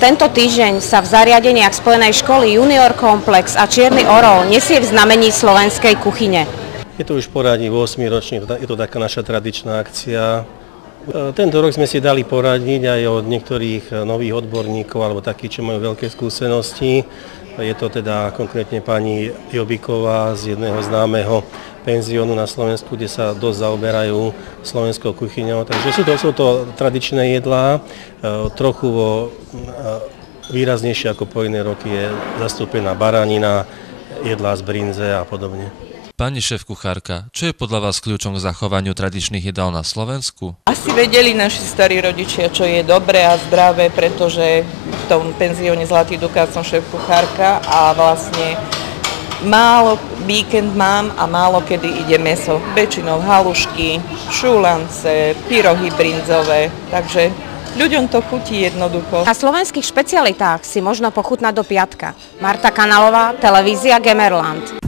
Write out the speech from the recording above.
Tento týždeň sa v zariadeniach Spojenej školy Junior Komplex a Čierny orol nesie v znamení slovenskej kuchyne. Je to už poradí 8 ročný, je to taká naša tradičná akcia. Tento rok sme si dali poradiť aj od niektorých nových odborníkov alebo takých, čo majú veľké skúsenosti. Je to teda konkrétne pani Jobiková z jedného známeho penziónu na Slovensku, kde sa dosť zaoberajú slovenskou kuchyňou. Takže sú to tradičné jedlá, trochu výraznejšie ako po iné roky je zastúpená baranina, jedlá z brinze a podobne. Pani šéf-kuchárka, čo je podľa vás kľúčom k zachovaniu tradičných jedál na Slovensku? Asi vedeli naši starí rodičia, čo je dobré a zdravé, pretože v tom penzióne Zlatý Dukát som šéf-kuchárka a vlastne málo víkend mám a málo kedy ide mäso. Väčšinou halušky, šúlance, pyrohy brinzové, takže ľuďom to chutí jednoducho. Na slovenských špecialitách si možno pochutnať do piatka. Marta Kanalová, televízia Gemerland.